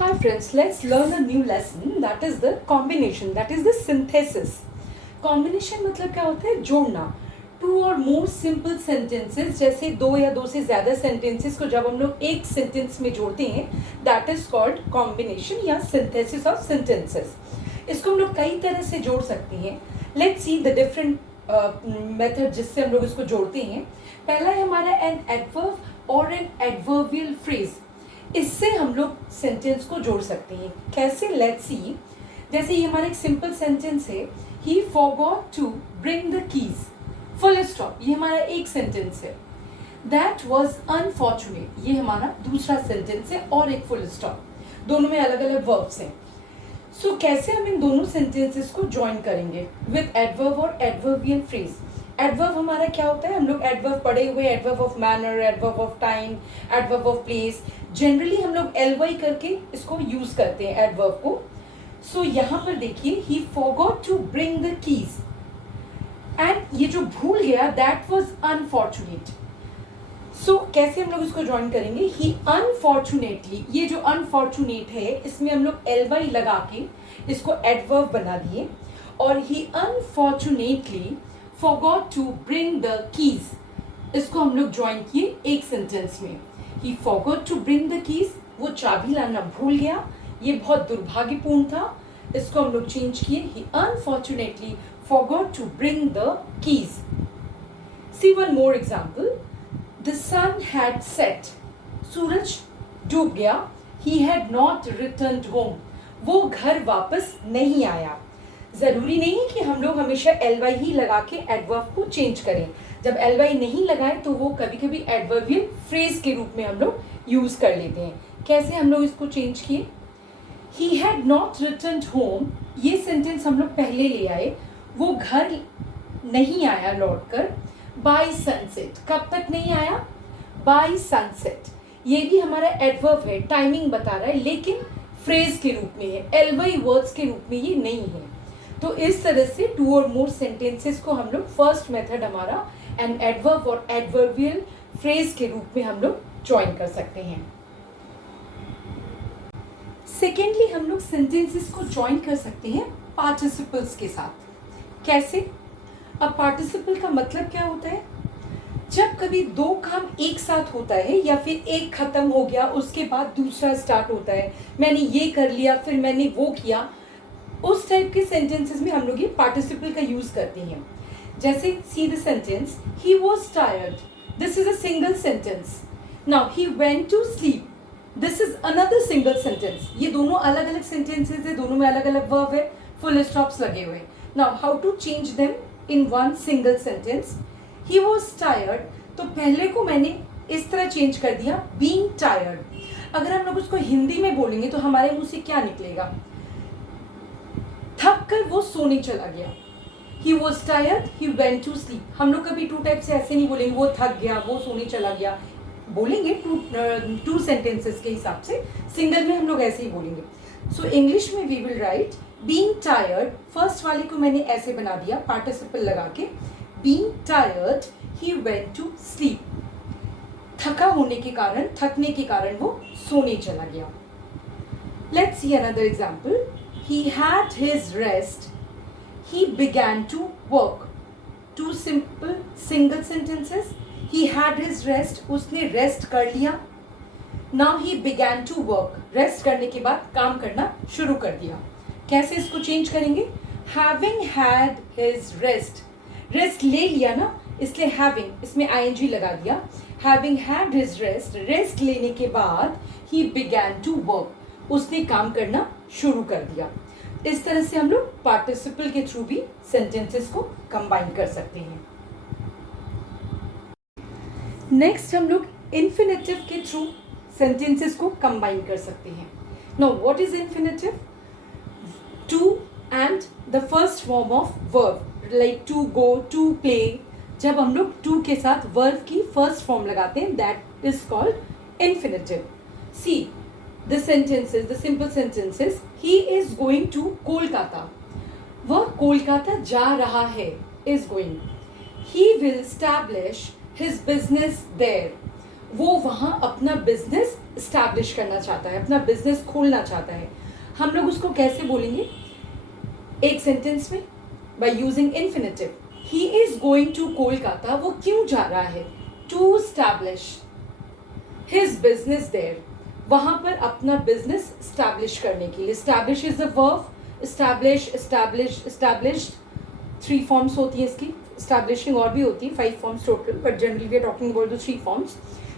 Hi friends, let's learn a new lesson, that is the combination, that is the synthesis. Combination मतलब क्या होता है? जोड़ना. To और मोर सिंपल सेंटेंसेस, जैसे दो या दो से ज़्यादा सेंटेंसेस को जब हम लोग एक सेंटेंस में जोड़ते हैं, दैट इज कॉल्ड कॉम्बिनेशन या सिंथेसिस ऑफ सेंटेंसेस. इसको हम लोग कई तरह से जोड़ सकते हैं. Let's see the different method जिससे हम लोग इसको जोड़ते हैं. पहला है हमारा एन एडवर्ब और एन एडवर्बियल फ्रेज. इससे हम लोग सेंटेंस को जोड़ सकते हैं. कैसे? Let's see. जैसे ये हमारा एक सिंपल सेंटेंस है, he forgot to bring the keys, full stop. ये हमारा एक सेंटेंस है. दैट वाज अनफॉर्चुनेट, ये हमारा दूसरा सेंटेंस है और एक फुल स्टॉप. दोनों में अलग अलग वर्ब्स हैं. सो कैसे हम इन दोनों सेंटेंसेस को ज्वाइन करेंगे? विद एडवर्ब और एडवर्बियल फ्रेज. एडवर्ब हमारा क्या होता है? हम लोग एडवर्ब पढ़े हुए, adverb of manner, adverb of time, adverb of place. Generally हम लोग एल करके इसको यूज करते हैं एडवर्ब को. सो यहाँ पर देखिए, he forgot to bring the keys, and ये जो भूल गया, दैट वाज अनफॉर्चुनेट. सो कैसे हम लोग इसको ज्वाइन करेंगे? ही अनफॉर्चुनेटली, ये जो अनफॉर्चुनेट है इसमें हम लोग एल लगा के इसको एडवर्ब बना दिए. और ही unfortunately forgot to bring the keys, इसको हम लोग ज्वाइन किए एक सेंटेंस में. he forgot to bring the keys, वो चाबी लाना भूल गया, ये बहुत दुर्भाग्यपूर्ण था. इसको हम लोग चेंज किए, he unfortunately forgot to bring the keys. see one more example. the sun had set, सूरज डूब गया. he had not returned home, वो घर वापस नहीं आया. जरूरी नहीं है कि हम लोग हमेशा एल ही लगा के एडवर्ब को चेंज करें. जब एल नहीं लगाए तो वो कभी कभी एडवर्बियल फ्रेज के रूप में हम लोग यूज कर लेते हैं. कैसे हम लोग इसको चेंज किए? He had not returned home, ये सेंटेंस हम लोग पहले ले आए. वो घर नहीं आया लौटकर. बाय सनसेट, कब तक नहीं आया? By sunset. ये भी हमारा एडवर्ब है, टाइमिंग बता रहा है, लेकिन फ्रेज के रूप में है, एल वर्ड्स के रूप में ये नहीं है. तो इस तरह से टू और मोर सेंटेंसेस को हम लोग फर्स्ट मेथड हमारा एन एडवर्ब और एडवर्बियल फ्रेज के रूप में हम लोग ज्वाइन कर सकते हैं. सेकेंडली हम लोग सेंटेंसेस को ज्वाइन कर सकते हैं पार्टिसिपल्स के साथ. कैसे? अब पार्टिसिपल का मतलब क्या होता है? जब कभी दो काम एक साथ होता है या फिर एक खत्म हो गया उसके बाद दूसरा स्टार्ट होता है, मैंने ये कर लिया फिर मैंने वो किया, उस टाइप के सेंटेंसेस में हम लोग ये पार्टिसिपल का यूज करते हैं. जैसे see the sentence, he was tired, this is a single sentence. Now he went to sleep, this is another single sentence. ये दोनों अलग अलग सेंटेंसेस है, दोनों में अलग अलग वर्ब है, फुल स्टॉप्स लगे हुए. Now how to change them in one single sentence? He was tired, तो पहले को मैंने इस तरह चेंज कर दिया, बीइंग टायर्ड. अगर हम लोग उसको हिंदी में बोलेंगे तो हमारे मुंह से क्या निकलेगा? थक कर वो सोने चला गया. He was tired, he went to sleep. हम लोग कभी टू टाइप से ऐसे नहीं बोलेंगे, वो थक गया, वो सोने चला गया. बोलेंगे टू सेंटेंसेस के हिसाब से. सिंगल में हम लोग ऐसे ही बोलेंगे. सो इंग्लिश में we will write being tired. First वाले को मैंने ऐसे बना दिया पार्टिसिपल लगा के, being tired he went to sleep. थका होने के कारण, थकने के कारण वो सोने चला गया. Let's see another example. He had his rest, he began to work. Two simple single sentences. He had his rest, उसने रेस्ट कर लिया. Now he began to work, rest करने के बाद काम करना शुरू कर दिया. कैसे इसको चेंज करेंगे? Having had his rest, rest ले लिया ना, इसलिए having, इसमें ing लगा दिया. Having had his rest, rest लेने के बाद he began to work, उसने काम करना शुरू कर दिया. इस तरह से हम लोग पार्टिसिपल के थ्रू भी सेंटेंसेस को कंबाइन कर सकते हैं. नेक्स्ट हम लोग इन्फिनेटिव के थ्रू सेंटेंसेस को कंबाइन कर सकते हैं. Now what is infinitive? To and the first form of verb, like to go, to play. जब हम लोग टू के साथ वर्ब की फर्स्ट फॉर्म लगाते हैं, that is called infinitive. See the sentences, the simple sentences. He is going to Kolkata, वह कोलकाता जा रहा है, is going. He will establish his business there, वो वहाँ अपना बिजनेस इस्टेब्लिश करना चाहता है, अपना बिजनेस खोलना चाहता है। हम लोग उसको कैसे बोलेंगे एक सेंटेंस में? By using infinitive. He is going to Kolkata, वो क्यों जा रहा है? To establish his business there, वहां पर अपना बिजनेस स्टैब्लिश करने के लिए। Establish is the verb, establish, establish, established, 3 forms होती है इसकी। स्टैब्लिशिंग और भी होती है, 5 forms total, but generally we are talking about the 3 forms.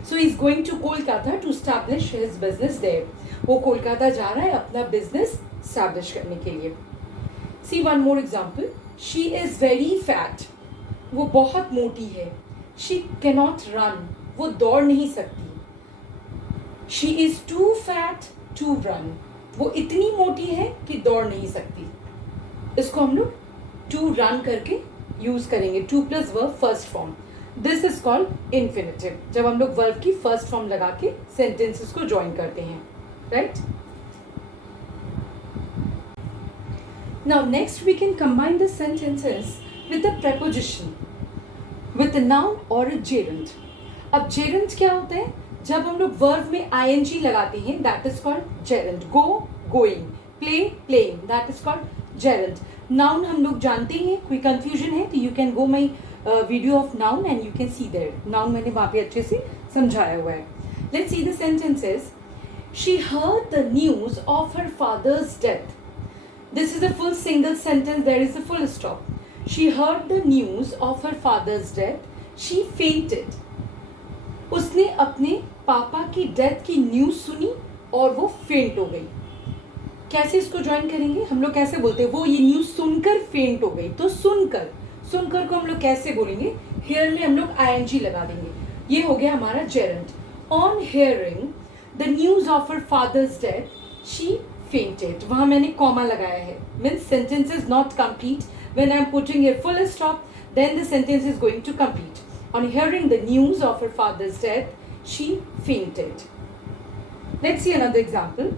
So he is going to Kolkata to establish his business there, वो कोलकाता जा रहा है अपना बिजनेस स्टैब्लिश करने के लिए। See one more example, she is very fat, वो बहुत मोटी है। शी कैनॉट रन, वो दौड़ नहीं सकती। She is too fat to run, वो इतनी मोटी है कि दौड़ नहीं सकती। इसको हम लोग टू रन करके यूज करेंगे, two plus verb first form. This is called infinitive, जब हम लोग वर्ब की फर्स्ट फॉर्म लगा के सेंटेंसेस को ज्वाइन करते हैं, right? Now next we can combine the sentences with the preposition, with a noun or a gerund। अब gerund क्या होता है? जब हम लोग वर्ब में ing लगाते हैं, that is called gerund। Go, going, play, playing, that is called gerund। Noun हम लोग जानते हैं, कोई कंफ्यूजन है तो you can go my video of noun and you can see there. Noun मैंने वहाँ पे अच्छे से समझाया हुआ है। Let's see the sentences. She heard the news of her father's death, this is a full single sentence, there is a full stop. She heard the news of her father's death, she fainted, उसने अपने पापा की death की news सुनी और वो फेंट हो गई। कैसे इसको ज्वाइन करेंगे? हम लोग कैसे बोलते हैं? वो ये न्यूज सुनकर फेंट हो गई, तो सुनकर, सुनकर को हम लोग कैसे बोलेंगे? हियर में हम लोग ing लगा देंगे, ये हो गया हमारा gerund। On hearing the news of her father's death she fainted, वहां मैंने कॉमा लगाया है, means sentence is not complete. When I am putting a full stop then the sentence is going to complete. On hearing the news of her father's death she fainted. Let's see another example.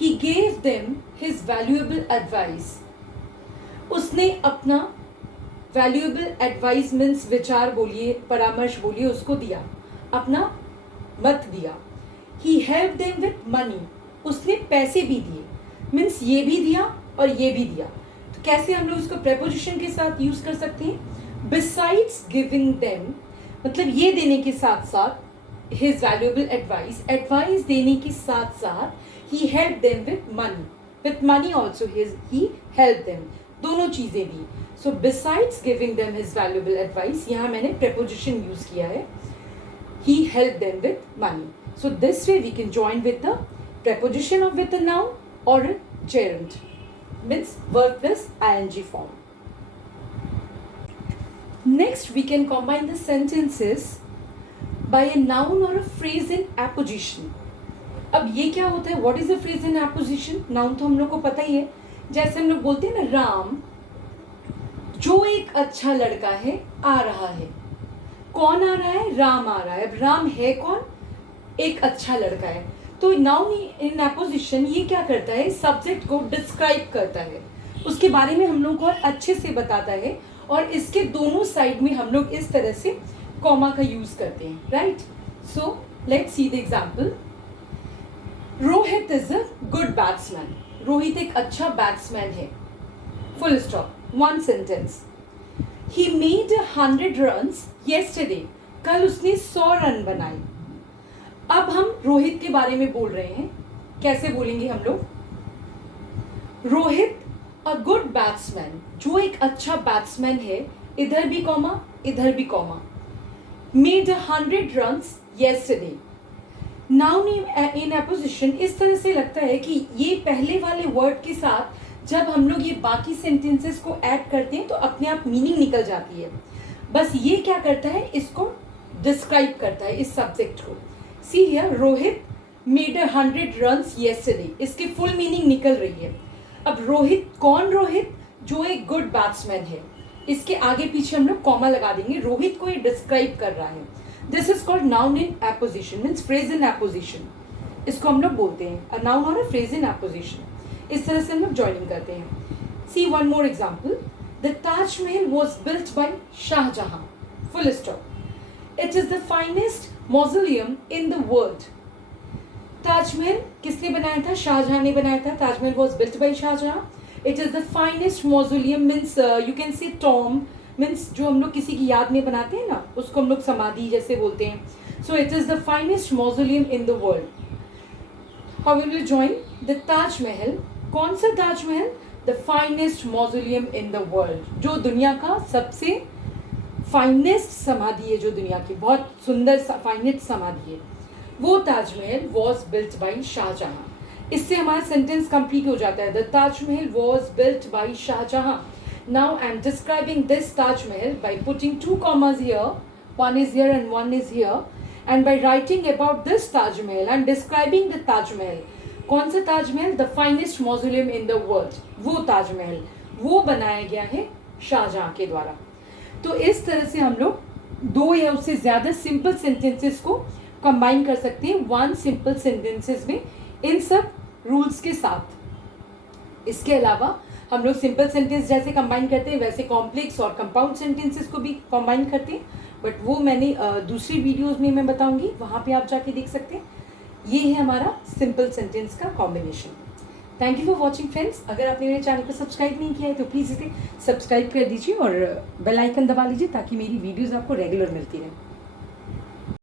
He gave them his valuable advice, उसने अपना valuable advice means विचार बोलिए, परामर्श बोलिए, उसको दिया, अपना मत दिया। He helped them with money, उसने पैसे भी दिए, मीन्स ये भी दिया और ये भी दिया। तो कैसे हम लोग इसको preposition के साथ यूज कर सकते हैं? Besides giving them, मतलब ये देने के साथ साथ his valuable advice, advice देने के साथ साथ he helped them with money also he helped them, दोनों चीजें दी। so besides giving them his valuable advice, यहाँ मैंने preposition use किया है, he helped them with money। so this way we can join with the preposition of with a noun or a gerund, means verb plus ing form। next we can combine the sentences by a noun or a phrase in apposition। अब ये क्या होता है? What is the phrase in apposition? Noun तो हम लोग को पता ही है, जैसे हम लोग बोलते हैं ना, राम जो एक अच्छा लड़का है आ रहा है। कौन आ रहा है? राम आ रहा है। अब राम है कौन? एक अच्छा लड़का है। तो नाउन इन एपोजिशन ये क्या करता है? सब्जेक्ट को डिस्क्राइब करता है, उसके बारे में हम लोग को और अच्छे से बताता है, और इसके दोनों साइड में हम लोग इस तरह से कॉमा का यूज करते हैं, right? So let's see the example. Rohit is a good batsman, Rohit एक अच्छा बैट्समैन है, full stop, one sentence. He made 100 runs yesterday, कल उसने 100 रन बनाए। अब हम रोहित के बारे में बोल रहे हैं, कैसे बोलेंगे हम लोग? रोहित अ गुड बैट्समैन, जो एक अच्छा बैट्समैन है, इधर भी कॉमा, इधर भी comma, made 100 runs yesterday. Noun in apposition इस तरह से लगता है कि ये पहले वाले वर्ड के साथ जब हम लोग ये बाकी सेंटेंसेस को ऐड करते हैं तो अपने आप मीनिंग निकल जाती है। बस ये क्या करता है? इसको डिस्क्राइब करता है, इस सब्जेक्ट को। See here, Rohit made 100 runs yesterday, इसकी फुल मीनिंग निकल रही है। अब रोहित, कौन रोहित? जो एक गुड बैट्समैन है। इसके आगे पीछे हम लोग कॉमा लगा देंगे, रोहित को ये डिस्क्राइब कर रहा है। This is called noun in apposition, means phrase in apposition, इसको हम लोग बोलते हैं, अ नाउन और अ फ्रेज इन एपोजिशन। इस तरह से हम लोग ज्वाइनिंग करते हैं। See one more example. The Taj Mahal was built by Shah Jahan, full stop. It is the finest mausoleum in the world. Taj Mahal किसने बनाया था? शाहजहां ने बनाया था। Taj Mahal was built by Shah Jahan. It is the finest mausoleum means you can say tomb means जो हम लोग किसी की याद में बनाते हैं ना, उसको हम लोग समाधि जैसे बोलते हैं। So it is the finest mausoleum in the world. How will you join the Taj Mahal? कौन सा Taj Mahal? The finest mausoleum in the world, जो दुनिया का सबसे फाइनेस्ट समाधि है, जो दुनिया की बहुत सुंदर फाइनेस्ट समाधि है, वो Taj Mahal was built by Shahjahan. इससे हमारा सेंटेंस कंप्लीट हो जाता है। The Taj Mahal was built by Shahjahan. Now I am describing this Taj Mahal by putting 2 commas here, one is here and one is here, and by writing about this Taj Mahal and describing the Taj Mahal. कौन सा Taj Mahal? The finest mausoleum in the world, वो ताजमहल वो बनाया गया है शाहजहां के द्वारा। तो इस तरह से हम लोग 2 या उससे ज़्यादा सिंपल सेंटेंसेस को कंबाइन कर सकते हैं 1 सिंपल सेंटेंसेस में, इन सब रूल्स के साथ। इसके अलावा हम लोग सिंपल सेंटेंस जैसे कंबाइन करते हैं वैसे कॉम्प्लेक्स और कंपाउंड सेंटेंसेस को भी कंबाइन करते हैं, बट वो मैंने दूसरी वीडियोस में मैं बताऊंगी, वहाँ पे आप जाके देख सकते हैं। ये है हमारा सिंपल सेंटेंस का combination. Thank you for watching friends. अगर आपने मेरे चैनल को सब्सक्राइब नहीं किया है तो प्लीज़ इसे सब्सक्राइब कर दीजिए और बेल आइकन दबा लीजिए ताकि मेरी वीडियोज़ आपको रेगुलर मिलती रहे।